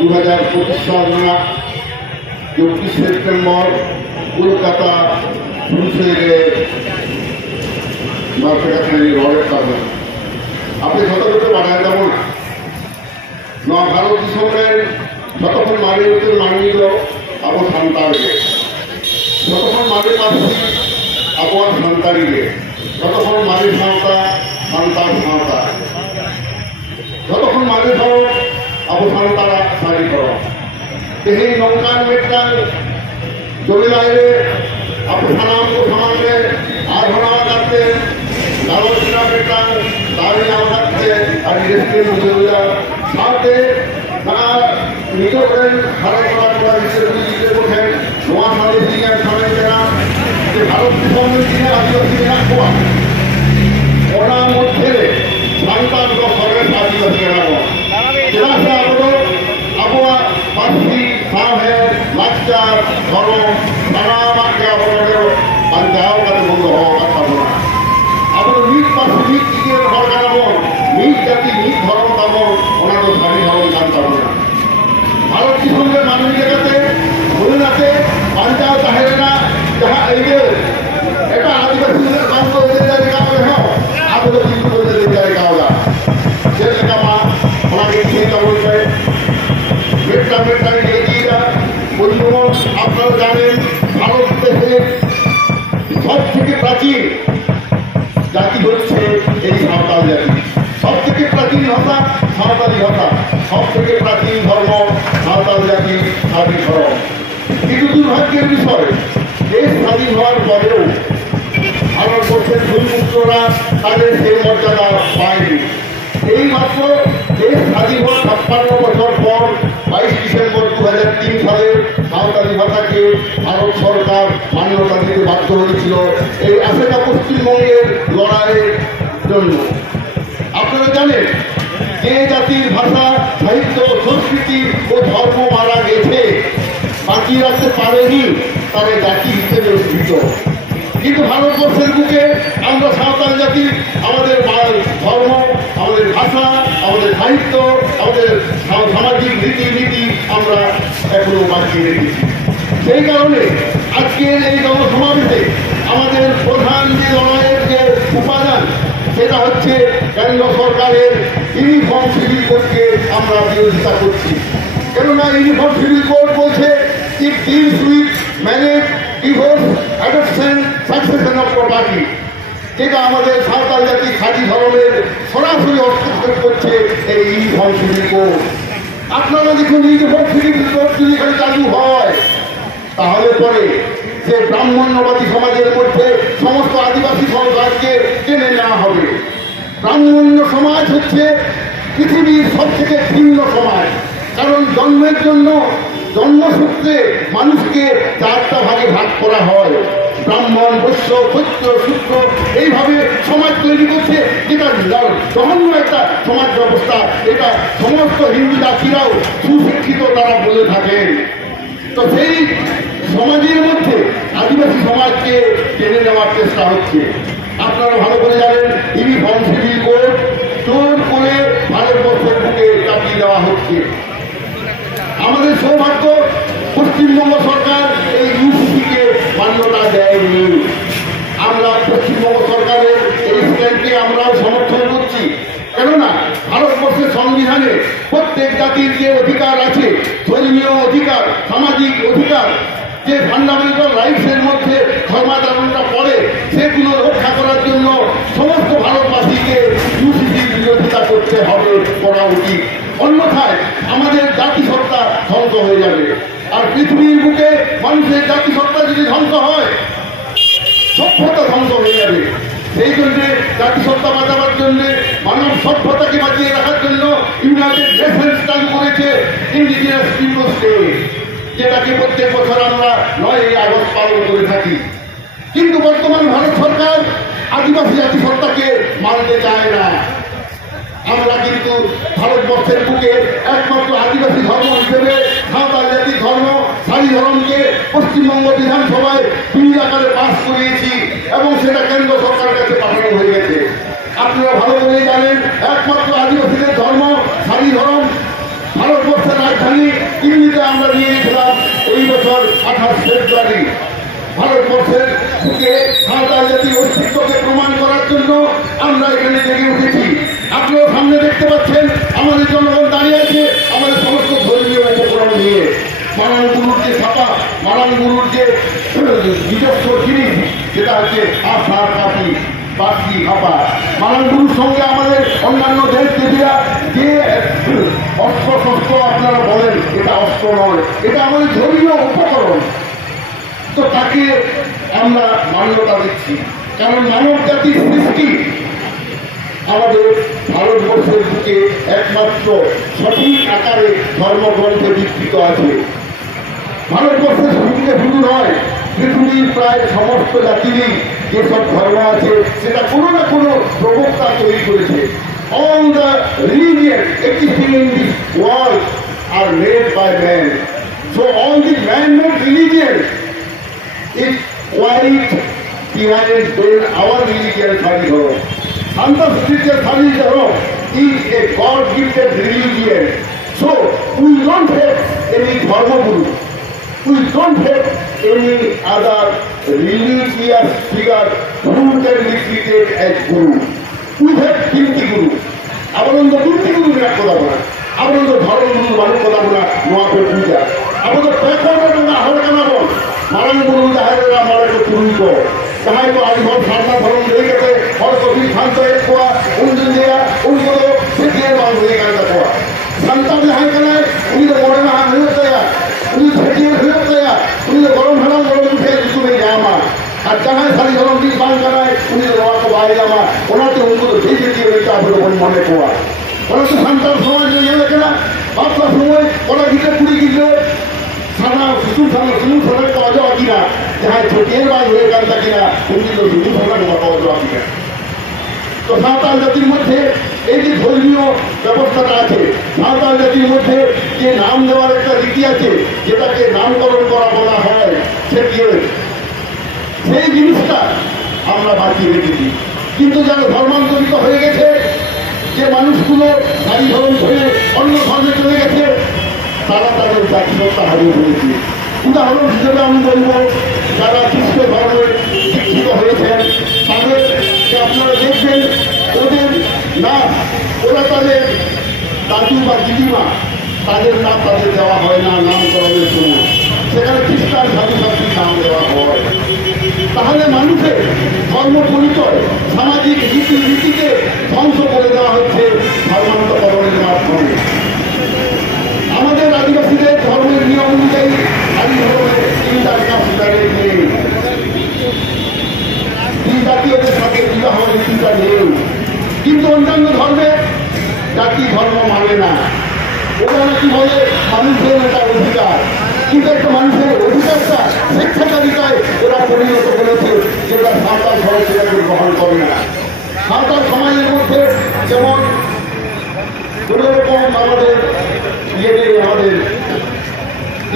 2025 সাল 24 সেপ্টেম্বর কলকাতা পুলিশে মার্কেটাখানি রডের কারণে আপনি যতটুকু বাড়ায় যাব না ভারত দিশমের যতক্ষণ মারি উঠে মানিল আবো সান্তাড়িয়ে যতক্ষণ মারি পাচ্ছি আবহাওয়ার সান্তাড়িয়ে যতক্ষণ মারি সাঁওতা সান্তার সাঁওতা যতক্ষণ মারি ধরো আবো সান্তারা সারি করো এই নৌকান মেট্টান জমি বাইরে আপু সানাম को समाने आधुना करते लालचना मेटन दारी नाम करते और इसके मुझे साथे ना निकोटन हर करा इससे मुझे को है नवा साल दिया समय देना कि भारत की संस्कृति आदिवासी ना हुआ ओना मध्य संतान को सरकार आदिवासी ना हुआ जरा से আবহাওয়া পাখি সাহে লাচার ধরো নানা क्या बोलो और जाओ का तो बोलो हो अच्छा बोला अब तो मीट पास मीट की घर का बोल मीट जाती मीट धरो का बोल उन्हें तो सारी धरो काम करो ना भारत की सुंदर मानवीय जगते बोले जाते पंचायत चाहे ना जहाँ आएंगे ऐसा आदिवासी ने काम को दे जाएगा बोले हो आप तो किसी को दे जाएगा होगा जैसे का माँ हमारे खेत का बोलते बेटा बेटा ये चीज़ बोलियो आप लोग जाने भारत देशे सबथेके प्राचीन जाति হচ্ছে এই সাঁওতাল জাতি सबथेके प्राचीन ভাষা সাঁওতালি ভাষা सबथेके प्राचीन ধর্ম সাঁওতাল জাতি স্বাধীন ধর্ম কিন্তু দুর্ভাগ্যের বিষয় দেশ স্বাধীন হওয়ার পরেও ভারতবর্ষের ভূমিপুত্ররা তাদের সেই মর্যাদা পায়নি এই মাত্র দেশ স্বাধীন হওয়ার 56 বছর পর 22 ডিসেম্বর 2003 সালে সাঁওতালি ভাষাকে ভারত সরকার মান্যতা দিতে বাধ্য হয়েছিল এই আশাটা পশ্চিমবঙ্গের লড়াইয়ের জন্য আপনারা জানেন যে জাতির ভাষা সাহিত্য সংস্কৃতি ও ধর্ম মারা গেছে বাঁচিয়ে রাখতে পারেনি তারা জাতি হিসেবে স্বীকৃত কিন্তু ভারতবর্ষের বুকে আমরা সাঁওতাল জাতি আমাদের ধর্ম আমাদের ভাষা আমাদের সাহিত্য আমাদের সামাজিক রীতিনীতি আমরা এখনো বাঁচিয়ে রেখেছি সেই কারণে আজকের এই জনসমাবেশে আমাদের প্রধান যে লড়াইয়ের যে উপাদান সেটা হচ্ছে কেন্দ্র সরকারের ইউনিফর্ম সিভিল কোডকে আমরা বিরোধিতা করছি কেননা ইউনিফর্ম সিভিল কোড বলছে it deals with marriage divorce adoption succession of property যেটা আমাদের সাঁওতাল জাতি খাঁটি ধরনের সরাসরি হস্তক্ষেপ করছে এই ইউনিফর্ম সিভিল কোড আপনারা দেখুন ইউনিফর্ম সিভিল কোড যদি এখানে চালু হয় তাহলে পরে যে ব্রাহ্মণ্যবাদী সমাজের মধ্যে সমস্ত আদিবাসী সমাজকে টেনে নেওয়া হবে ব্রাহ্মণ্য সমাজ হচ্ছে পৃথিবীর সবথেকে ভিন্ন সমাজ কারণ জন্মের জন্য জন্মসূত্রে মানুষকে 4টা ভাগে ভাগ করা হয় ব্রাহ্মণ বৈশ্য ক্ষত্র শূদ্র এইভাবে সমাজ তৈরি করছে যেটা জঘন্য একটা সমাজ ব্যবস্থা এটা সমস্ত হিন্দু জাতিরাও সুশিক্ষিত তারা বলে থাকেন তো সেই সমাজের মধ্যে আদিবাসী সমাজকে টেনে নেওয়ার চেষ্টা হচ্ছে আপনারা ভালো করে জানেন ইউনিফর্ম সিভিল কোড জোর করে ভারতবর্ষের বুকে চাপিয়ে দেওয়া হচ্ছে আমাদের সৌভাগ্য পশ্চিমবঙ্গ সরকার এই ইউসিসিকে মান্যতা দেয়নি আমরা পশ্চিমবঙ্গ সরকারের এই স্ট্যান্ডকে আমরাও সমর্থন করছি কেননা ভারতবর্ষের সংবিধানে প্রত্যেক জাতির যে অধিকার আছে ধর্মীয় অধিকার সামাজিক অধিকার যে ফান্ডামেন্টাল রাইটসের মধ্যে ধর্মাচরণটা পড়ে সেগুলো রক্ষা করার জন্য সমস্ত ভারতবাসীকে ইউসিসির বিরোধিতা করতে হবে করা উচিত অন্যথায় আমাদের জাতিসত্তা ধ্বংস হয়ে যাবে আর পৃথিবীর বুকে মানুষের জাতিসত্তা যদি ধ্বংস হয় সভ্যতা ধ্বংস হয়ে যাবে সেই জন্যে জাতিসত্তা বাঁচাবার জন্য মানব সভ্যতাকে বাঁচিয়ে রাখার জন্য ইউনাইটেড নেশনস চালু করেছে ইন্ডিজিনাস পিপলস ডে যেটাকে প্রত্যেক বছর আমরা 9ই আগস্ট পালন করে থাকি কিন্তু বর্তমান ভারত সরকার আদিবাসী জাতিসত্তাকে মানতে চায় না আমরা কিন্তু ভারতবর্ষের বুকে একমাত্র আদিবাসী ধর্ম হিসেবে সাঁওতাল জাতির ধর্ম সারি ধর্মকে পশ্চিমবঙ্গ বিধানসভায় বিল আকারে পাস করিয়েছি এবং সেটা কেন্দ্র সরকারের কাছে পাঠানো হয়ে গেছে আপনারা ভালো করে জানেন একমাত্র আদিবাসীদের ধর্ম সারি ধর্ম ভারতবর্ষের রাজধানী দিল্লিতে আমরা নিয়ে গেছিলাম এই বছর 28 ফেব্রুয়ারি। ভারতবর্ষের বুকে সাঁওতাল জাতির অস্তিত্বকে প্রমাণ করার জন্য আমরা এখানে জেগে উঠেছি। আপনারা সামনে দেখতে পাচ্ছেন আমাদের জনগণ দাঁড়িয়ে আছে আমাদের সমস্ত ধর্মীয় উপকরণ নিয়ে। মারান গুরুর যে ছাপা, মারান গুরুর যে নিজস্ব জিনিস, সেটা হচ্ছে আশার কাপি, পাখি হাপা। মারান গুরুর সঙ্গে আমাদের অন্যান্য দেশ দেবীরা যে অস্ত্র শস্ত্র আপনারা বলেন, এটা অস্ত্র নয়, এটা আমাদের ধর্মীয় উপকরণ। তো তাকে আমরা মান্যতা দিচ্ছি, কারণ মানব জাতির সৃষ্টি আমাদের ভারতবর্ষের বুকে একমাত্র সঠিক আকারে ধর্মগ্রন্থে বিস্তৃত আছে। ভারতবর্ষের শুধুকে শুধু নয়, পৃথিবীর প্রায় সমস্ত জাতিরই যেসব ধর্ম আছে সেটা কোনো না কোনো প্রবক্তা তৈরি করেছে। All the religions existing in this world are made by man. So all these man-made religions is quite behind than our religion Saridharam. Santa Spiritual Saridharam is a God-gifted religion. So we don't have any Dharma Guru. We don't have any other religious figure who can be treated as Guru. We have Kinti Guru. Abananda Kinti Guru na koda bana. Abananda Dharma Guru manu koda bana noa pe puja. Abananda pekona na har kana bol. Maran Guru jahai ra mara ko turi ko. Jahai ko aaj bhor sarna dharam dekhe ke aur ko bhi khanta ek ko unjun diya unko sikhe baad hoye kana ko. Santa jahai kana uni to morna ha hoye taya. uni sikhe hoye taya. uni gorom bhala gorom uthe jisu mein jama. আর যাহাই সারি ধরম দিন বান করায় উনি রওয়াকে বাইরে জামা ওনাতে উनको तो ठीक है कि आप लोगों মনে কোয়া ওরা তো সন্তান সমাজ নিয়ে গেলে না বাচ্চা সময় ওরা গিয়ে পুরি গিয়ে সানা সুসুম সানা সুসুম সানা পাওয়া যাওয়া কিনা যাহাই ছোটের বাই হয়ে গেল কিনা উনি তো সুসুম সানা পাওয়া যাওয়া কিনা। তো সাঁওতাল জাতির মধ্যে এই যে ধর্মীয় ব্যবস্থাটা আছে, সাঁওতাল জাতির মধ্যে যে নাম দেওয়ার একটা রীতি আছে যেটাকে নামকরণ করা বলা হয়, সেটি সেই জিনিসটা আমরা বাঁচিয়ে রেখেছি। কিন্তু যারা ধর্মান্তরিত হয়ে গেছে, যে মানুষগুলো নারী ধর্ম ধরে অন্য ধর্মে চলে গেছে, তারা তাদের জাতীয়তা হারিয়ে ফেলেছে। উদাহরণ হিসেবে আমি বলবো, যারা খ্রিস্ট ধর্মে শিক্ষিত হয়েছেন তাদেরকে আপনারা দেখবেন ওদের নাম, ওরা তাদের দাদু বা দিদিমা তাদের নাম তাদের দেওয়া হয় না নামকরণের সময়, সেখানে খ্রিস্টান সাধু সাধুর নাম দেওয়া হয়। তাহলে মানুষের ধর্ম পরিচয়, সামাজিক রীতিকে ধ্বংস করে দেওয়া হচ্ছে ধর্মান্তকরণের মাধ্যমে। আমাদের আদিবাসীদের ধর্মের নিয়ম অনুযায়ী আদি ধর্মের 3টা কাস্টারের নেই, 3 জাতীয়দের সাথে বিবাহ নীতিটা নেই। কিন্তু অন্যান্য ধর্মে জাতি ধর্ম মানে না, ওরা নাকি বলে মানুষের এটা অধিকার। কিন্তু একটা মানুষের অধিকারটা স্বেচ্ছাচারিতায় ওরা পরিণত করেছে, যেটা সাঁওতাল সমাজ সেটাকে গ্রহণ করে না। সাঁওতাল সমাজের মধ্যে যেমন কোনো রকম আমাদের আমাদের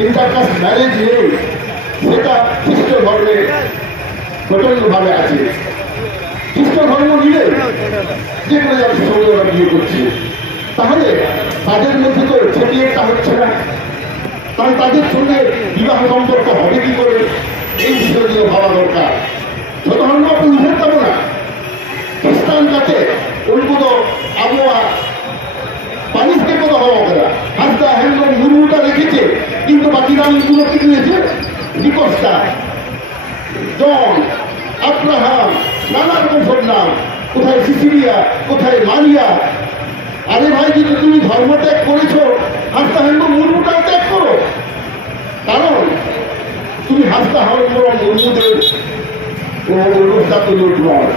ইন্টারকাস্ট ম্যারেজ নেই, সেটা খ্রিস্ট ধর্মে প্রচন্ডভাবে আছে। খ্রিস্ট ধর্ম নিলে যে কোনো জাতির সঙ্গে ওরা বিয়ে করছে, তাহলে তাদের মধ্যে তো ছেটিয়েটা হচ্ছে না, কারণ তাদের সঙ্গে বিবাহ সম্পর্ক হবে কি করে, এই বিষয়গুলো ভাবা দরকার। ধর্ম আপনি উঠে পাবো না, খ্রিস্টান যাতে উनको तो আবহাওয়া পানিশ কে কথা হওয়া করা হাসদা হ্যান্ডলুম মুরুটা রেখেছে, কিন্তু বাকি নামগুলো কি দিয়েছে, নিকোস্টা, জন, আব্রাহাম, নানা রকম সব নাম, কোথায় সিসিলিয়া, কোথায় মারিয়া। আরে ভাই, যদি তুমি ধর্ম ত্যাগ করেছো, হাসদা হ্যান্ডলুম মুরুটাও ত্যাগ করো, কারণ তুমি হাসদা হ্যান্ডলুম মুরুদের অনুষ্ঠান তো লোট নয়,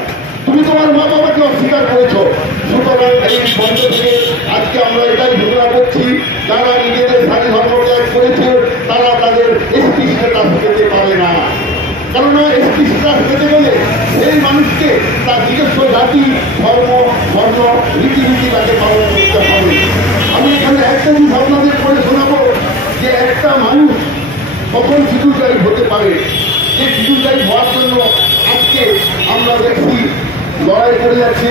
তুমি তোমার মা বাবাকে অস্বীকার করেছো। সুতরাং এই বন্ধ থেকে আজকে আমরা এটাই ঘোষণা করছি, যারা নিজেদের স্বাধীন ধর্ম ত্যাগ করেছে তারা তাদের এসটি স্ট্যাটাস পেতে পারে না। কেননা এসটি স্ট্যাটাস পেতে গেলে সেই মানুষকে তার নিজস্ব জাতি, ধর্ম, বর্ণ, রীতিনীতি তাকে পালন করতে হবে। আমি এখানে একটা জিনিস আপনাদের করে শোনাবো যে একটা মানুষ কখন শিডিউলকারী হতে পারে। যে শিডিউলকারী হওয়ার জন্য আজকে আমরা দেখছি লড়াই করে যাচ্ছে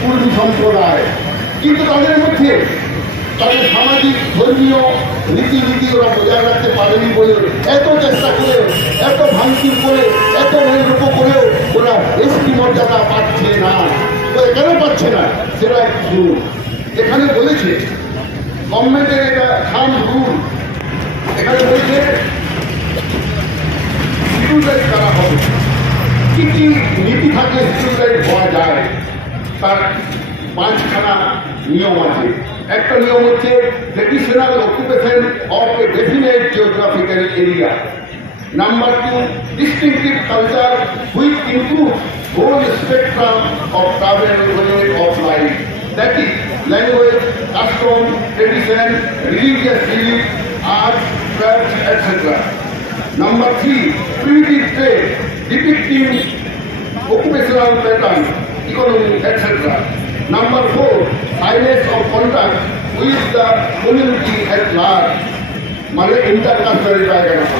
কুর্মী সম্প্রদায়, কিন্তু তাদের মধ্যে তাদের সামাজিক, ধর্মীয় রীতিনীতি ওরা বজায় রাখতে পারেনি বলে এত চেষ্টা করে, এত ভাঙচুর করে, এত মেরুপ করেও ওরা এসপি মর্যাদা পাচ্ছে না। কেন পাচ্ছে না সেটা শুনুন। এখানে বলেছে গভর্নমেন্টের এটা থাম রুল, এখানে বলেছে সিকিউরিটি করা হবে। কি কি নীতি থাকলে সিকিউরিটি হওয়া যায় তার 5খানা নিয়ম আছে। একটা নিয়ম হচ্ছে traditional occupation of A definite geographical area. Number 2, distinctive culture which includes whole spectrum of travel way of life, that is language, custom, tradition, religious belief, art, crafts, etc. Number 3, primitive trade depicting occupational pattern, economy, etc. Number 4, silence of contact with the community at large, মানে intercultural diagram.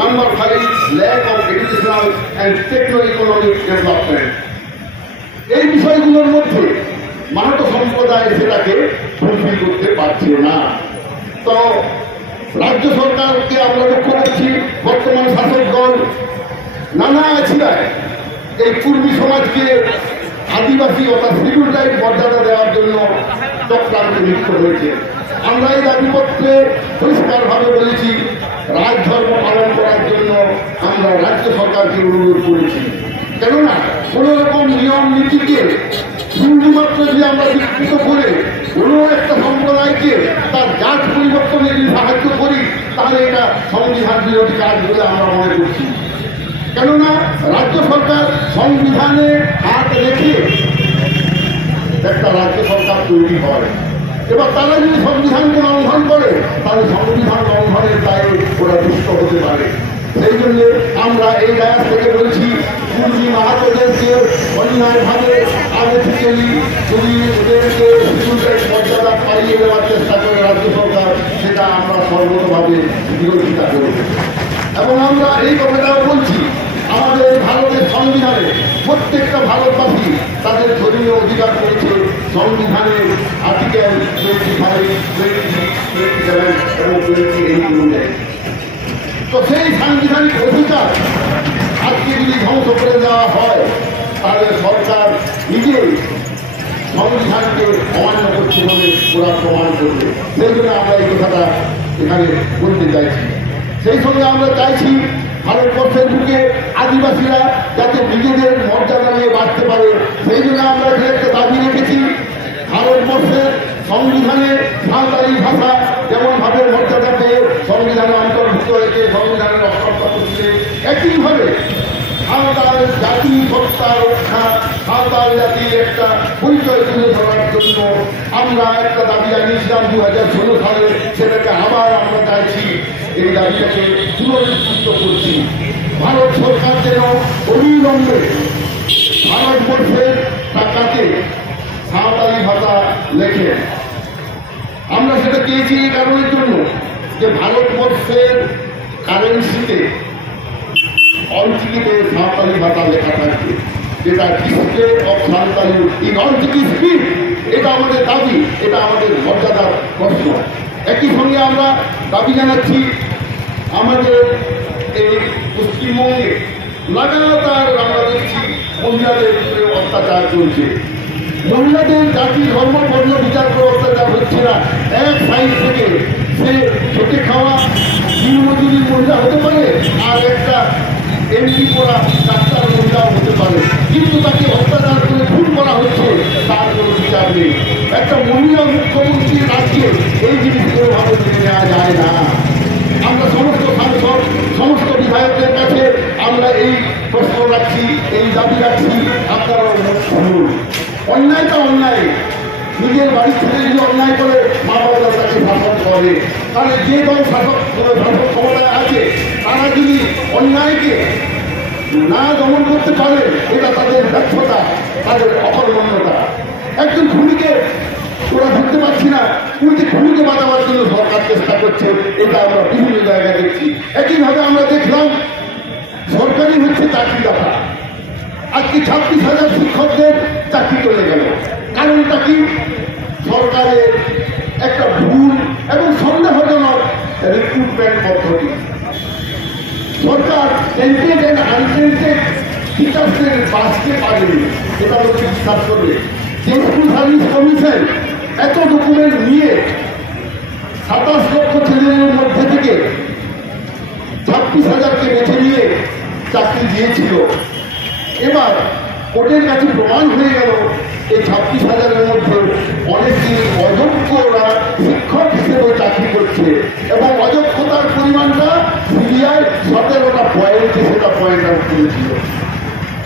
Number 5, lack of educational and techno-economic development. এই বিষয়গুলোর মধ্যে মানব সম্প্রদায় সেটাকে fulfil করতে পারছে না। তো রাজ্য সরকারকে আমরা লক্ষ্য করছি, বর্তমান শাসক দল নানা আছিলায় এই পূর্বী সমাজকে আদিবাসী অর্থাৎ শিডিউল ট্রাইব মর্যাদা দেওয়ার জন্য চক্রান্তে লিপ্ত হয়েছে। আমরা এই দাবিপত্রে পরিষ্কারভাবে বলেছি, রাজধর্ম পালন করার জন্য আমরা রাজ্য সরকারকে অনুরোধ করেছি। কেননা কোন রকম নিয়ম নীতিকে শুধুমাত্র যদি আমরা বিকৃত করে কোনো একটা সম্প্রদায়কে তার জাত পরিবর্তনে যদি সাহায্য করি, তাহলে এটা সংবিধান বিরোধী কাজ বলে আমরা মনে করছি। কেননা রাজ্য সরকার সংবিধানে হাত রেখে একটা রাজ্য সরকার তৈরি হয়। এবার তারা যদি সংবিধানকে লঙ্ঘন করে, তাহলে সংবিধান লঙ্ঘনের দায়ে ওরা দুষ্ট হতে পারে। সেই জন্য আমরা এই জায়গা থেকে বলছি, পূর্বী মাহাতোদেরকে অন্যায়ভাবে আগে থেকে যদি ওদেরকে মর্যাদা পাইয়ে দেওয়ার চেষ্টা করে রাজ্য সরকার, সেটা আমরা সর্বতভাবে বিরোধিতা করব। এবং আমরা এই কথাটাও বলছি, আমাদের ভারতের সংবিধানে প্রত্যেকটা ভারতবাসী তাদের ধর্মীয় অধিকার করেছে সংবিধানের আর্টিকেল 25, 26, 27 এবং 28 অনুযায়ী। তো সেই সাংবিধানিক অধিকার আজকে যদি ধ্বংস করে দেওয়া হয়, তাহলে সরকার নিজেই সংবিধানকে অমান্য করছে বলে ওরা প্রমাণ করবে। সেই জন্য আমরা এই কথাটা এখানে বলতে চাইছি। সেই সঙ্গে আমরা চাইছি ভারতবর্ষের বুকে আদিবাসীরা যাতে নিজেদের মর্যাদা নিয়ে বাঁচতে পারে, সেই জন্য আমরা এখানে একটা দাবি রেখেছি, ভারতবর্ষের সংবিধানে সাঁওতালি ভাষা যেমনভাবে মর্যাদা পেয়ে সংবিধানে অন্তর্ভুক্ত হয়েছে, সংবিধানের রক্ষা করছে, একইভাবে সাঁওতাল জাতি সত্তা রক্ষা, সাঁওতাল জাতির একটা পরিচয় তুলে ধরার জন্য আমরা একটা দাবি জানিয়েছিলাম 2016 সালে। সেটাকে আবার আমরা চাইছি, এই দাবিটাকে পুনরুজ্জীবিত করছি। ভারত সরকার যেন অবিলম্বে ভারতবর্ষের টাকাতে সাঁওতালি ভাষা লেখে। আমরা সেটা চেয়েছি এই কারণের জন্য যে ভারতবর্ষের কারেন্সিতে অঞ্চিকিতে সাঁওতালি ভাষা লেখা থাকবে, যেটা display of Santali in অঞ্চিকি speed. এটা আমাদের দাবি, এটা আমাদের মর্যাদার প্রশ্ন। একই সঙ্গে আমরা দাবি জানাচ্ছি, আমাদের এই পশ্চিমবঙ্গে লাগাতার আমরা দেখছি মহিলাদের উপরে অত্যাচার চলছে। মহিলাদের জাতি ধর্ম বর্ণ বিচার করে অত্যাচার হচ্ছে না। এক সাইড থেকে সে খেটে খাওয়া দিনমজুরি মহিলা হতে পারে, আর একটা এমপি করা ডাক্তার মহিলাও হতে পারে, কিন্তু তাকে অত্যাচার করে খুন করা হচ্ছে, তার কোনো বিচার নেই। একটা মহিলা মুখ্যমন্ত্রী রাজ্যে এই জিনিসগুলো ভাবে মেনে নেওয়া যায় না। আমরা সমস্ত সাংসদ, সমস্ত বিধায়কদের কাছে আমরা এই প্রশ্ন রাখছি, এই দাবি রাখছি, আপনারাও শুনুন। অন্যায়টা অন্যায়, নিজের বাড়ি থেকে যদি অন্যায় করে মা বাবা তাকে শাসন করে, তাহলে যে দল শাসক ক্ষমতায় আছে তারা যদি অন্যায়কে না দমন করতে পারে, এটা তাদের ব্যর্থতা, তাদের অকর্মণ্যতা। একজন খুনিকে ওরা ধরতে পারছি না, খুনিকে বাঁচাবার জন্য সরকার চেষ্টা করছে, এটা আমরা বিভিন্ন জায়গায় দেখছি। একইভাবে আমরা দেখলাম সরকারি হচ্ছে চাকরিদাতা, আজকে 26,000 শিক্ষকদের চাকরি চলে গেল। কারণটা কি? সরকারের একটা ভুল এবং সন্দেহজনক রিক্রুটমেন্ট পদ্ধতি। সরকার টেন্টেড অ্যান্ড আনটেন্টেড টিচার্সদের বাঁচতে পারেনি, এটা লোক বিশ্বাস করবে। যে স্কুল সার্ভিস কমিশন এত ডকুমেন্ট নিয়ে 27 লক্ষ ছেলেদের মধ্যে থেকে 26,000কে বেছে নিয়ে চাকরি দিয়েছিল, এবার কোর্টের কাছে প্রমাণ হয়ে গেল এই 26,000-এর মধ্যে অনেকদিন অযোগ্যরা শিক্ষক হিসেবে চাকরি করছে এবং অযোগ্যতার পরিমাণটা সিবিআই 17টা পয়েন্টে সেটা পয়েন্ট আউট করেছিল।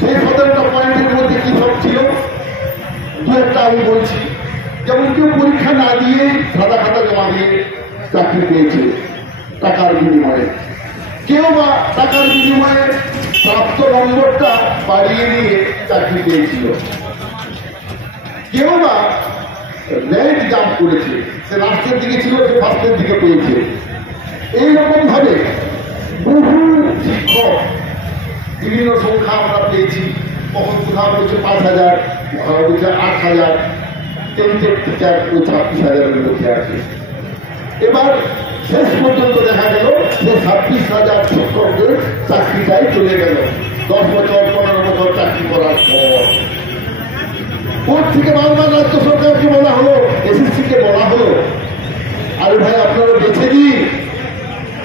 সেই 17টা পয়েন্টের মধ্যে কি সব ছিল দু একটা আমি বলছি। যেমন কেউ পরীক্ষা না দিয়ে সাদা খাতা জমা দিয়ে চাকরি পেয়েছে টাকার বিনিময়ে, কেউ বা টাকার বিনিময়ে প্রাপ্ত নম্বরটা বাড়িয়ে নিয়ে চাকরি পেয়েছিল, কেউ বা র্যাঙ্ক জাম্প করেছে, সে লাস্টের দিকে ছিল সে ফার্স্টের দিকে পেয়েছে। এইরকম ভাবে বহু শিক্ষক বিভিন্ন সংখ্যা আমরা পেয়েছি, কখন কোথাও বলছে 5,000, কোথাও বলছে 8,000, টেন্টেড টিচার ওই 26,000-এর মধ্যে আছে। এবার শেষ পর্যন্ত দেখা গেল যে 26,000 শিক্ষকদের চাকরিটাই চলে গেল 10 বছর 15 বছর চাকরি করার পর। কোর্ট থেকে বারবার রাজ্য সরকারকে বলা হলো, এসএসসিকে বলা হলো, আরে ভাই আপনারা বেছে দিন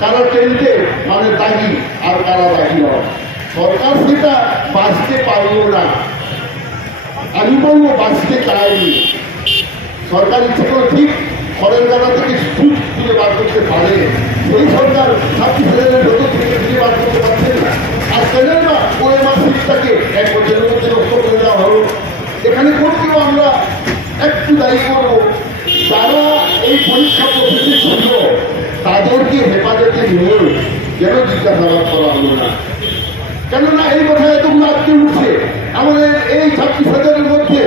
কারা টেন্টে মানে দাগি আর কারা দাগি নয়। সরকার সেটা বাঁচতে পারল না, আমি বলবো বাঁচতে চায়নি। সরকার ইচ্ছে করে ঠিক খড়ের গাড়া থেকে সুদ খুঁজে বার করতে পারে, সেই সরকার 26,000-এর ভেতর থেকে খুঁজে বার করতে পারছেন না। আর কেন না ওএমআর সিটটাকে 1 বছরের মধ্যে নষ্ট করে দেওয়া হলো। এখানে কোর্টকেও আমরা একটু দায়ী করব, যারা এই পরীক্ষা প্রসেসে ছিল তাদেরকে হেফাজতে নিয়ে যেন জিজ্ঞাসাবাদ করা হলো না। কেননা এই কথা এতগুলো আজকে উঠছে, আমাদের এই 26,000-এর মধ্যে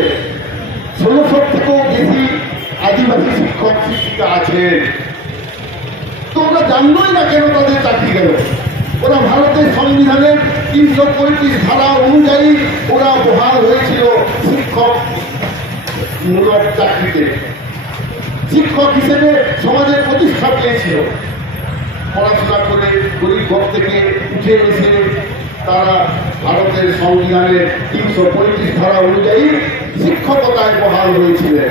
1600 থেকেও বেশি আদিবাসী শিক্ষক শিক্ষিকা আছে। তো ওরা জানলোই না কেন তাদের চাকরি গেল। ওরা ভারতের সংবিধানের 335 ধারা অনুযায়ী ওরা বহাল হয়েছিল শিক্ষক মূলক চাকরিতে, শিক্ষক হিসেবে সমাজের প্রতিষ্ঠা পেয়েছিল। পড়াশোনা করে গরিব ঘর থেকে উঠে এসে তারা ভারতের সংবিধানের 335 ধারা অনুযায়ী শিক্ষকতায় বহাল হয়েছিলেন।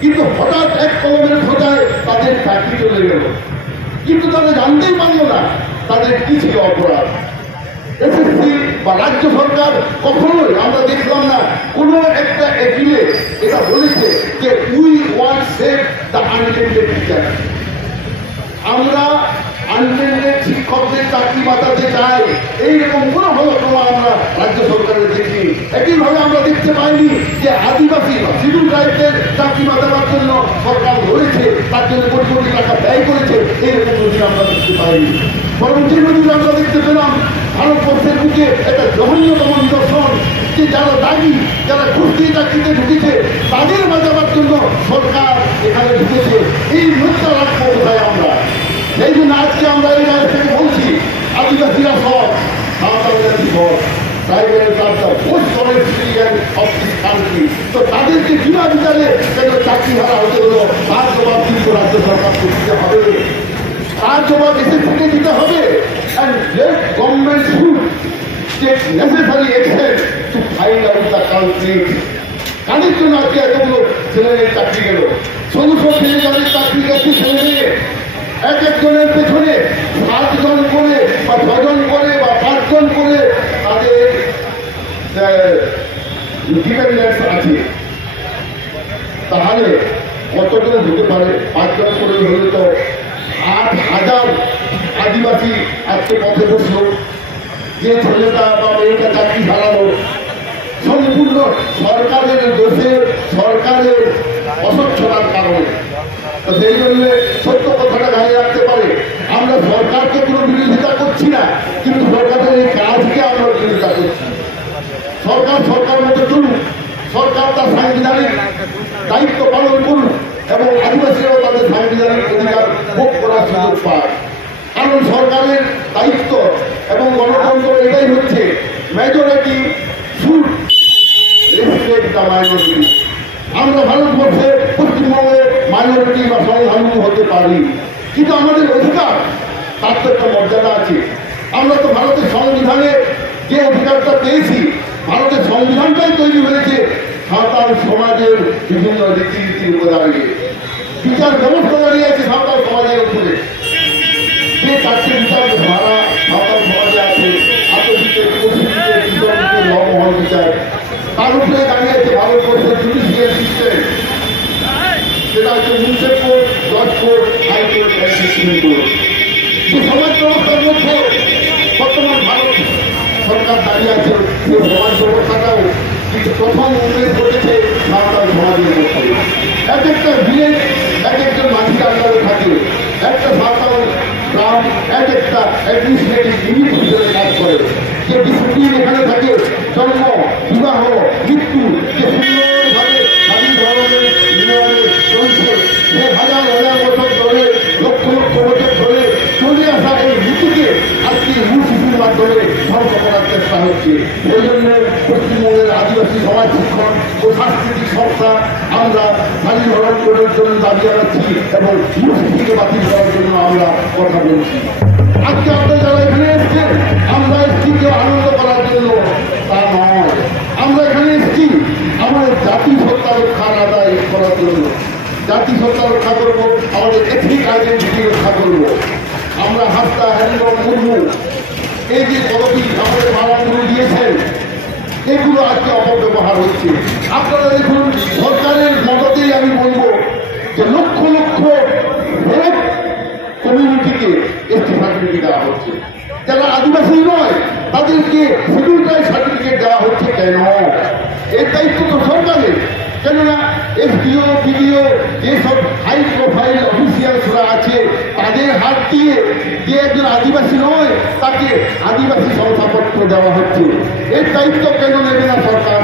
কিন্তু হঠাৎ এক কলমের খোঁজায় তাদের চাকরি চলে গেল, কিন্তু তারা জানতেই পারল না তাদের কি ছিল অপরাধ। এসএসসি বা রাজ্য সরকার কখনোই আমরা দেখলাম না কোনো একটা এপিলে এটা বলেছে যে we want save the untainted teacher, আমরা আনটেন্ডেড শিক্ষকদের চাকরি বাঁচাতে চাই। এইরকম কোনো হলফনামা আমরা রাজ্য সরকারের দেখিনি। একইভাবে আমরা দেখতে পাইনি যে আদিবাসী বা শিডিউল ট্রাইবদের চাকরি বাঁচাবার জন্য সরকার ধরেছে, তার জন্য কোটি কোটি টাকা ব্যয় করেছে, এইরকম নজির আমরা দেখতে পাইনি। বরং যে নজির আমরা দেখতে পেলাম ভারতবর্ষের বুকে একটা জঘন্যতম নিদর্শন যে যারা দাগি, যারা ঘুষতি চাকরিতে ঢুকেছে তাদের বাঁচাবার জন্য সরকার এখানে ঢুকেছে। এই মুদ্রা রাখবো কোথায় আমরা? এই জন্য আজকে আমরা এই রাজ্য থেকে বলছি আদিবাসীরা সব সাঁওতালজাতি সব ট্রাইবেল কালচার মোস্ট অনেস্টিয়ান অফ দিস কান্ট্রি, তো তাদেরকে বিনা বিচারে কেন চাকরি হারা হতে হলো তার জবাব কিন্তু রাজ্য সরকারকে দিতে হবে, তার জবাব এসে থেকে দিতে হবে। And let government should take necessary action to find out the culprit. কাদের জন্য আজকে এতগুলো ছেলেমেয়ের চাকরি গেল? 1600 ছেলে যাদের চাকরি গেছে ছেলে মেয়ে, এক একজনের পেছনে 7 জন করে বা 6 জন করে বা 5 জন করে তাদের ডিপেন্ডেন্স আছে। তাহলে কতগুলো হতে পারে? 5 জন করে হলে তো 8,000 আদিবাসী আজকে পথে বসলো। যে ছেলেটা বা মেয়েটা চাকরি হারালো সম্পূর্ণ সরকারের দোষে, সরকারের অস্বচ্ছতার কারণে। তো সেই জন্য সত্য কথাটা গায়ে রাখতে পারে। আমরা সরকারকে কোনো বিরোধিতা করছি না, কিন্তু সরকারের এই কাজকে আমরা বিরোধিতা করছি। সরকার সরকার মতো চলুক, সরকার তার সাংবিধানিক দায়িত্ব পালন করুক এবং আদিবাসীরাও তাদের সাংবিধানিক অধিকার ভোগ করার সুযোগ পায়। কারণ সরকারের দায়িত্ব এবং গণতন্ত্র এটাই হচ্ছে majority should respect the minority. আমরা ভারতবর্ষে পশ্চিমবঙ্গে মাইনরিটি বা সংখ্যালঘু হতে পারি, কিন্তু আমাদের অধিকার, তার তো একটা মর্যাদা আছে। আমরা তো ভারতের সংবিধানে যে অধিকারটা পেয়েছি, ভারতের সংবিধানটাই তৈরি হয়েছে সাঁওতাল সমাজের বিভিন্ন রীতিনীতির উপর দাঁড়িয়ে। বিচার ব্যবস্থা দাঁড়িয়ে আছে সাঁওতাল সমাজের উপরে। যে চারটে বিচার ধারা সাঁওতাল সমাজে আছে, আত্মবিচার, কৌশিকের, বিচার, নবমহল বিচার, তার উপরে দাঁড়িয়ে আছে ভারতবর্ষের জুডিশিয়াল সিস্টেম। সেটা হচ্ছে মুন্সিপ কোর্ট, জজ কোর্ট, হাইকোর্ট, সুপ্রিম কোর্ট। যে সমাজ ব্যবস্থার মধ্যে বর্তমান ভারত সরকার দাঁড়িয়ে আছে, সেই সমাজ ব্যবস্থাটাও কিন্তু প্রথম উল্লেখ করেছে সাঁওতাল সমাজের মধ্যে। এক একটা ভিলেজ এক একজন মাঝির আন্ডারে থাকে, একটা সাঁওতাল গ্রাম এক একটা অ্যাডমিনিস্ট্রেটিভ ইউনিট হিসেবে কাজ করে। যে ডিসিপ্লিন এখানে থাকে, জন্ম, বিবাহ, মৃত্যু, যে সুন্দরভাবে স্বাধীন ধরনের নিয়মে চলছে, যে হাজার হাজার বছর ধরে, লক্ষ লক্ষ বছর ধরে চলে আসা এই নীতিকে আজকে ইউনিভার্সিটির মাধ্যমে ধ্বংস করার চেষ্টা হচ্ছে। সেই জন্য পশ্চিমবঙ্গের আদিবাসী সমাজ শিক্ষণ ও সাংস্কৃতিক সংস্থা আমরা স্বাধীনকরণ করার জন্য দাবি জানাচ্ছি এবং ইউনিভার্সিটিকে বাতিল করার জন্য আমরা কথা বলছি। আজকে আপনারা যারা এখানে এসছেন, আমরা এসছি কেউ আনন্দ করার জন্য, তা নয়। আমরা এখানে এসছি আমাদের জাতি সত্তা রক্ষার আদায় করার জন্য। জাতি সত্তা রক্ষা করবো, আমাদের এথনিক আইডেন্টিটি রক্ষা করবো। আমরা হাসদা, হ্যান্ডম, মুর্মু, এই যে পদবী আমাদের মালাগুলো দিয়েছেন, এগুলো আজকে অপব্যবহার হচ্ছে। আপনারা দেখুন, সরকারের মদতেই আমি বলবো যে লক্ষ লক্ষ কমিউনিটিকে এসটি সার্টিফিকেট দেওয়া হচ্ছে। যারা আদিবাসী নয় তাদেরকে শিডিউল ট্রাইব সার্টিফিকেট দেওয়া হচ্ছে কেন? এর দায়িত্ব তো সরকারের। কেননা এসডিও, বিডিও, যেসব হাই প্রোফাইল অফিসিয়ালসরা আছে, তাদের হাত দিয়ে যে একজন আদিবাসী নয় তাকে আদিবাসী শংসাপত্র দেওয়া হচ্ছে। এর দায়িত্ব কেন নেবে না সরকার?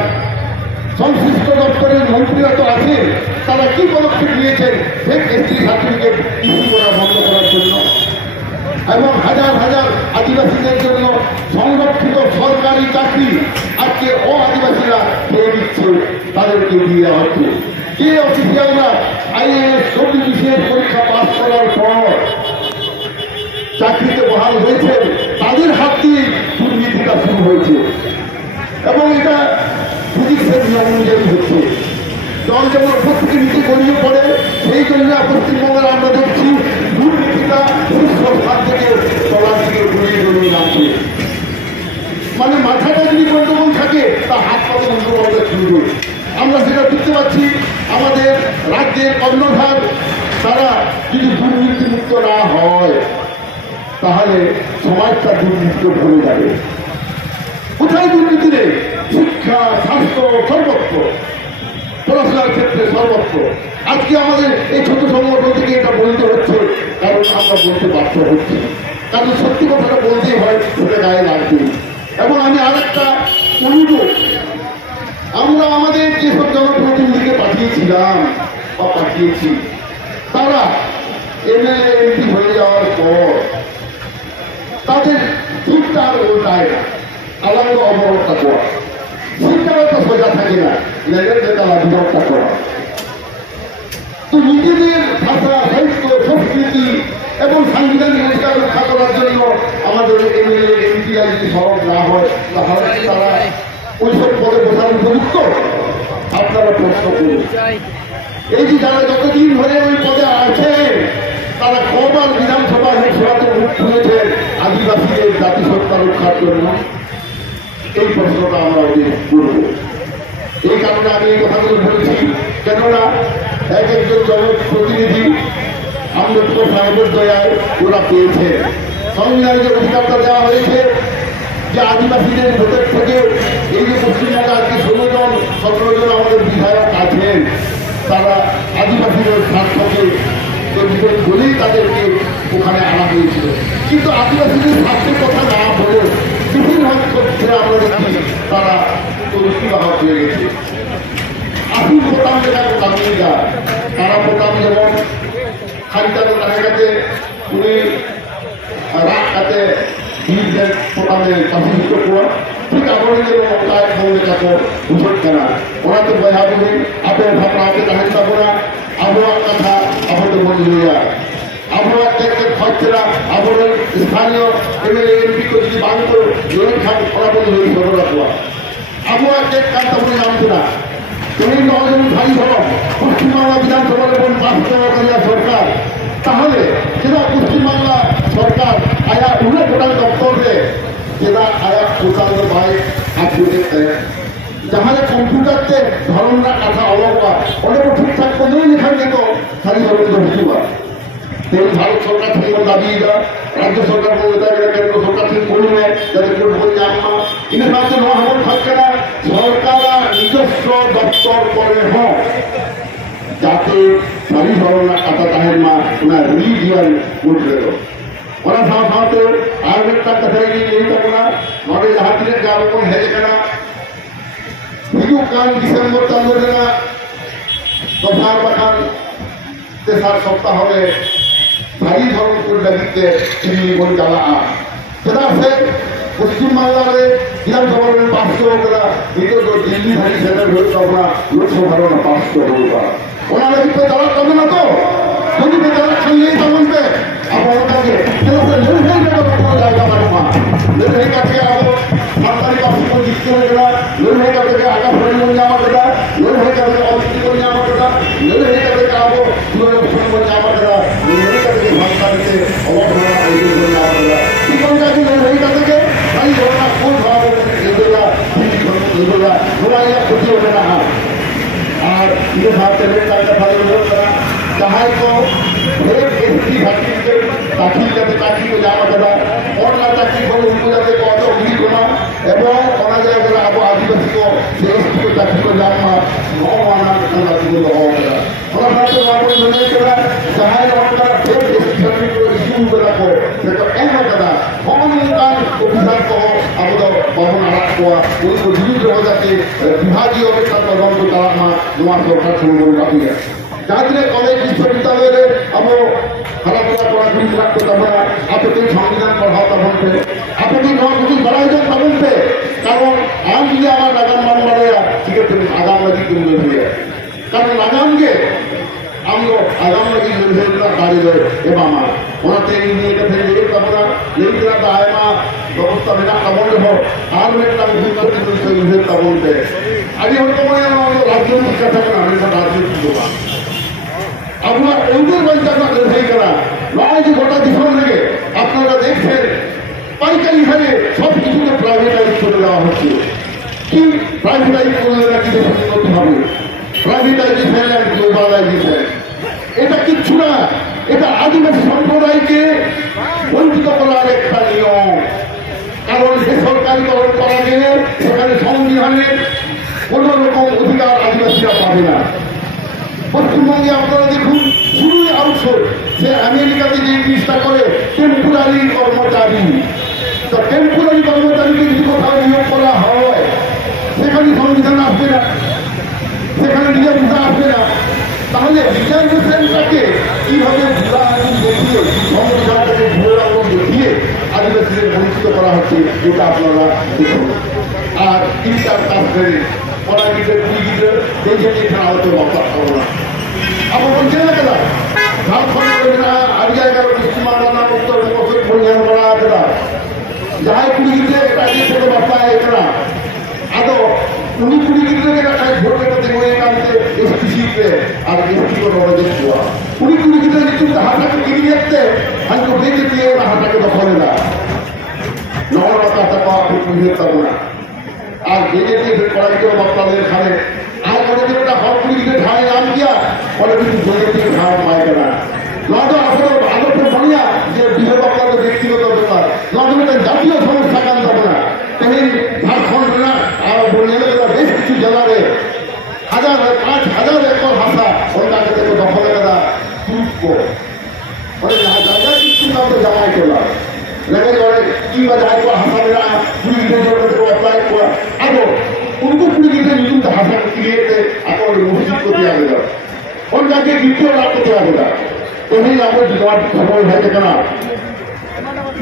সংশ্লিষ্ট দপ্তরের মন্ত্রীরা তো আছে, তারা কি পদক্ষেপ নিয়েছেন ফেক এসটি সার্টিফিকেট ইস্যু করা বন্ধ করার জন্য এবং হাজার হাজার আদিবাসীদের জন্য সংরক্ষিত সরকারি চাকরি আজকে আদিবাসীরা খেয়ে দিচ্ছে, তাদেরকে দিয়ে হচ্ছে। যে অফিসিয়ালরা IAS, WBCS পরীক্ষা পাস করার পর চাকরিতে বহাল হয়েছে, তাদের হাত দিয়ে দুর্নীতিটা শুরু হয়েছে এবং এটা ফিজিক্সের নিয়ম অনুযায়ী হচ্ছে। জল যেমন প্রত্যেকে নিচে গড়িয়ে পড়ে, সেই জন্য পশ্চিমবঙ্গের আমরা দেখছি দুর্নীতিটা শীর্ষস্থান থেকে তলার দিকে গড়িয়ে গড়িয়ে নামছে। মানে মাথাটা যদি গন্ডগোল থাকে, তা হাত পাতে উল্টোপাল্টা শুরু। আমরা সেটা দেখতে পাচ্ছি আমাদের রাজ্যের কর্ণধার, তারা যদি দুর্নীতিমুক্ত না হয় তাহলে সমাজটা দুর্নীতিতে ভরে যাবে। কোথায় দুর্নীতি নেই? শিক্ষা, স্বাস্থ্য, সর্বত্র, পড়াশোনার ক্ষেত্রে সর্বত্র। আজকে আমাদের এই ছোট সংগঠন থেকে এটা বলতে হচ্ছে, কারণ আমরা বলতে বাধ্য হচ্ছি, কারণ সত্যি কথাটা বলতেই হয়, ওটা গায়ে লাগবে। এবং আমি আরেকটা অনুরোধ, আমরা আমাদের যেসব জনপ্রতিনিধিকে পাঠিয়েছিলাম বা পাঠিয়েছি, তারা MLA MP হয়ে যাওয়ার পর তাদের ঠিকটা আর উল্টায় না, আলাদা অবরোধটা করা, ঠিকটাও তো সোজা থাকে না, লেগের যেটা অবরোধটা করা। তো নিজেদের ভাষা, সাহিত্য, সংস্কৃতি এবং সাংবিধানিক অধিকার রক্ষা করার জন্য আমাদের MLA MP যদি সরব না হয়, তাহলে তারা ওইসব পদে বসার উপযুক্ত? আপনারা প্রশ্ন করুন। এই যে যারা যতদিন ধরে ওই পদে আছে, তারা কবার বিধানসভার সভাতে মুখ খুলেছেন আদিবাসীদের জাতিসত্তা রক্ষার জন্য? এই প্রশ্নটা আমরা ওদের করব। এই কারণে আমি এই কথাগুলো বলছি, কেননা এক একজন জনপ্রতিনিধি আম্বেদকর সাহেবের দয়ায় ওরা পেয়েছে। সংবিধানে যে অধিকারটা দেওয়া হয়েছে যে আদিবাসীদের ভোটের থেকে, এই যে পশ্চিমবঙ্গে আজকে 16 জন 17 জন আমাদের বিধায়ক আছেন, তারা আদিবাসীদের স্বার্থকে বলেই তাদেরকে ওখানে আনা হয়েছিল। কিন্তু আদিবাসীদের স্বার্থের কথা না বলে বিভিন্ন ক্ষেত্রে আমরা দেখি তারা তৈরিবাহক হয়ে গেছে। আসল প্রোগ্রাম যেটা কামিয়ে যায়, তারা প্রোগ্রাম যেমন খালিদারের কাছে উনি রাত কাতে প্রোগ্রামে পাশিষ্ট করা, ঠিক আমাদের যেমন মমতায় মৌলিক ভূষণ কেনা, ওরা তো বয়া বলি আপনার ভাবনা আছে তাহলে না আবহাওয়ার কথা আমাদের মনে হয়ে যায়। আবহাওয়ার ক্ষেত্রে খরচেরা আবহাওয়ার স্থানীয় এমএলএ এমপি को যদি বাংলো জমি খাত ফলাফল হয়ে সরল রাখবা আবহাওয়ার ক্ষেত্রে কাজটা বলে জানতে না তুমি নজন ভাই হল পশ্চিমবাংলা বিধানসভার এবং বাস্তবকারী সরকার তাহলে যেটা পশ্চিমবাংলা সরকার আয়া উল্লেখ গোটাল দপ্তরে যেটা আয়া প্রকাণ্ড ভাই আপনি যাহারে কম্পিউটারতে ধরনটা কথা অলঙ্কার অনেক ঠিকঠাক করলেই লেখার যেত খালি হবে হইবা তেমন ভারত সরকার থেকে দাবি রাজ্য সরকার কেন্দ্র সরকার থেকে করবে যাতে করবো জানমা কিন্তু রাজ্য মহামন থাকছে না সরকার নিজস্ব দপ্তর করে হোক যাতে সারি ধরনের কাটা তাহের মা ওনার রিলিজিয়ান উঠবে ওরা সাথে সাথে আর একটা কথাই নিয়ে যাবো না নয় জাহাজের যাবো কোন হেরে কেনা hidup kan Desember tahun 2000 bahkan তেসার সপ্তাহ হবে ভারী ধরন করে লাগিতে চিনি বলে জ্বালা সেটা সে পশ্চিমবাংলার বিধানসভার 500 করা এটা তো দিল্লি ভারী সেটার হয়েছে আপনার লোকসভার 500 হোক ওনার লাগিতে জ্বালা করবে না তো যদি জ্বালা খাইলেই তমনবে আপনার কাছে সেটা লড়াই জায়গা মারমা লড়াই কাছে আবো সরকারি বাসিক দিতে হবে না লড়াই কাছে আগা ফেলে নিয়ে যাওয়া কথা লড়াই কাছে অবস্থিত করে যাওয়া কথা লড়াই কাছে আবো দুটো ফোন করে যাওয়া কথা লড়াই কাছে ভাষা দিতে অবহেলা আয়োজন করে যাওয়া কথা কোন কাজে লড়াই কাছে তাই ওরা কোন ভাবে এগুলা এগুলা লড়াইয়া ক্ষতি হবে না আর ये भावते हैं का फल करा चाहे को एक एसटी भर्ती के ताकि को जामा करा और ना ताकि को उनको जाते को ऑटो भी कोना এবং কোনা জায়গা আবো আদিবাসী को एसटी को ताकि को जामा नो माना ना को होगा और সাথে মাপন মনে করা চাहे আমরা ফের এসটি को ইস্যু করা को तो এমন কথা কমিউনিকাল অফিসার को আবো ভবন আলাপ को उनको जीवित हो जाते विभागीय অফিসার তদন্ত করা नवा सरकार शुरू रखी है जाते कॉलेज विश्वविद्यालय अब हरापड़ा पढ़ा रखते तब आपके संविधान पढ़ाओ तब पे आपके कुछ बढ़ाई जाए तब पे कारण आम जी हमारा नागाम मान बढ़े ठीक है आगाम लगी तुम है कारण नागाम के हम लोग आगाम लगी गाड़ी गए एवं ওনাতে নিয়ে গেছে এই আমরা এই রাত আয়মা ব্যবস্থা বিনা কামড়ে হোক আর একটা ভূমিকা কিন্তু কামড়ে আগে হয়তো রাজনৈতিক কথা না আমি রাজনৈতিক দোকান আপনার ওদের বাচ্চাটা হয়ে গেল নয় যে গোটা দিশন থেকে আপনারা দেখছেন পাইকারি হারে সব কিছুকে প্রাইভেটাইজ করে দেওয়া হচ্ছে কি প্রাইভেটাইজ করলে নাকি করতে হবে প্রাইভেটাইজেশন আর গ্লোবালাইজেশন এটা কিচ্ছু না এটা আদিবাসী সম্প্রদায়কে বঞ্চিত করার একটা নিয়ম কারণ বেসরকারিকরণ করা গেলে সেখানে সংবিধানের কোন রকম অধিকার আদিবাসীরা পাবে না পশ্চিমবঙ্গে আপনারা দেখুন শুরুই আউটসোর্স সে আমেরিকাতে যে জিনিসটা করে টেম্পোরারি কর্মচারী তো টেম্পোরারি কর্মচারীকে যদি কোথাও নিয়োগ করা হয় সেখানে সংবিধান আসবে না সেখানে নিরাপত্তা আসবে না তাহলে রিজার্ভেশনটাকে কিভাবে ঘোরা আগুন দেখিয়ে সংবিধানটাকে ঘোরা আগুন দেখিয়ে আদিবাসীদের বঞ্চিত করা হচ্ছে এটা আপনারা দেখুন আর তিনটার কাজ করে পড়া গিয়ে দুই গিয়ে দেখে এখানে আহত বক্তা করবো না আবার বলছে না কেনা ঝাড়খণ্ড না আর জায়গার পশ্চিমবাংলা না উত্তর বছর পরিধান করা আছে না যাহাই কুড়ি গিয়ে একটা ছোট বাচ্চা এখানে আদৌ উনি কুড়ি গিয়ে একটা ভোট করতে গিয়ে কালকে এসপিসিতে আর এসপি को नॉलेज हुआ उन्हीं कुड़ी की तरह तुम हाथा के गिरी जाते हमको दे देती है और हाथा के दखलेगा नौरा का तक आप मुझे करना आज दे देती है फिर पढ़ाई के वक्ता ले खाने आज करे दिन का हर कुड़ी के ढाई नाम किया और अभी तुम दे देती है ढाई माय करना नौरा आपको आलो तो बढ़िया ये बिहार वक्ता तो व्यक्तिगत ব্যাপার नौरा में জাতীয় সমস্যা কান করনা कहीं झारखंड ना और बोलने लगा बेश কিছু জায়গায় 5,000 একর ভাষা ওটা থেকে দখলে করা তুলব और জায়গা কিছু না তো জামাই তোলা लगे और की बजाय को भाषा मेरा पूरी देशों को अप्लाई हुआ अब उनको पूरी देश यूं भाषा क्रिएट थे आपको मस्जिद को दिया गया और जाके द्वितीय लाभ को दिया गया तो नहीं आपको जवाब समय है कितना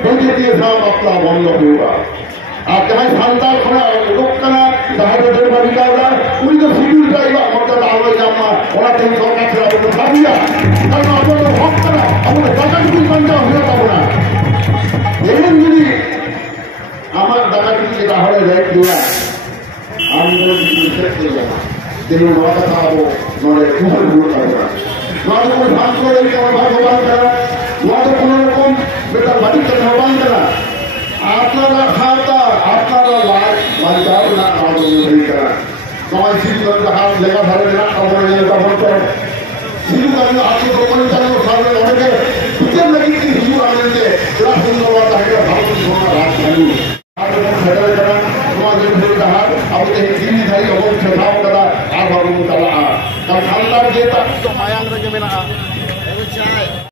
बोलते साहब अपना बंद होगा আর যাহাই সান্তাল খোনা লোক কানা যাহাই দেড় বাড়িটা ওরা উনি তো শিডিউল টাইবা আমাদের আলোয় জামা ওরা থেকে সরকার ছেড়ে আমাদের ভাবিয়া কারণ আমাদের হক কানা আমাদের টাকাটুকুই পাঞ্জা হয়ে পাবো না এমন যদি আমার টাকাটুকু যেটা হলে রেট দেওয়া আন্দোলন শেষ করে যাবো তেমন নয় কথা হবো নয় কুমার গুলো থাকবো না নয় কোনো ভাগ করে আমার ভগবান করা নয় কোনো রকম বেটার বাড়ি করে ভগবান করা আপনারা খাতা আপনারা লাভ বাঁচাও না আন্দোলন করা সবাই শিশু হাত লেখা ধরে না খবর তখন তো শিশু কারণে হাতে দোকান চালানো সামনে অনেকে বুঝেন নাকি শিশু আনন্দে এরা সুন্দরবাদ থাকে ভারত সোনা রাত চালু ফেডারেল করা সমাজের ভুল তাহার আমাদের জিনিধারী অবস্থা দাদা আর বাবু তালা কারণ আল্লাহর যে তার মায়াং রেগে মেনা